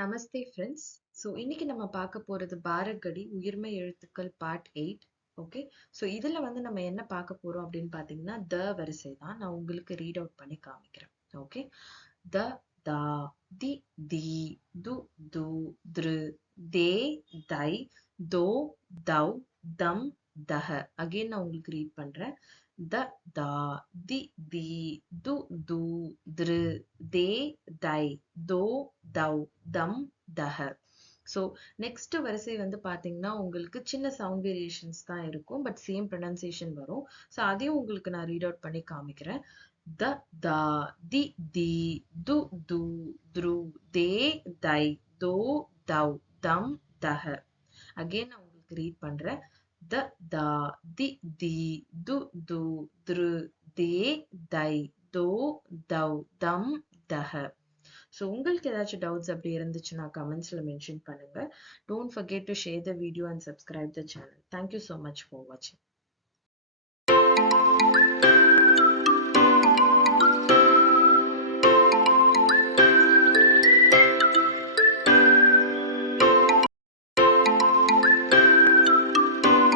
நமஸ்தே friends. So இன்னைக்கு நம்ம பார்க்க போறது பாரக்கடி உயிர்மெய் எழுத்துக்கள் பார்ட் 8. ஓகே. ஸோ இதுல நம்ம என்ன பார்க்க போறோம் அப்படின்னு பார்த்தீங்கன்னா வரிசை தான். நான் உங்களுக்கு ரீட் அவுட் பண்ணி காமிக்கிறேன். ஓகே. த தா தி தி து து த்ரு தே தை தோ தௌ தம் தஹ. அகைன் நான் உங்களுக்கு ரீட் பண்றேன். த தா தி தி து து த்ரு தே தை தோ தௌ தம் தஹ. ஸோ நெக்ஸ்ட் வரிசை பாத்தீங்கன்னா உங்களுக்கு சின்ன சவுண்ட் வேரியேஷன்ஸ் தான் இருக்கும், பட் சேம் ப்ரொனன்சியேஷன் வரும். ஸோ அதையும் உங்களுக்கு நான் ரீட் அவுட் பண்ணி காமிக்கிறேன். த தா தி தி து து த்ரு தே தை தோ தௌ தம் தஹ. அகைன் நான் உங்களுக்கு ரீட் பண்றேன். த தா தி தி து து த்ரு தே தை தோ தௌ தம் தஹ. ஸோ உங்களுக்கு ஏதாச்சும் டவுட்ஸ் அப்படி இருந்துச்சுன்னா கமெண்ட்ஸ்ல மென்ஷன் பண்ணுங்க. Don't forget to share the video and subscribe the channel. Thank you so much for வாட்சிங்.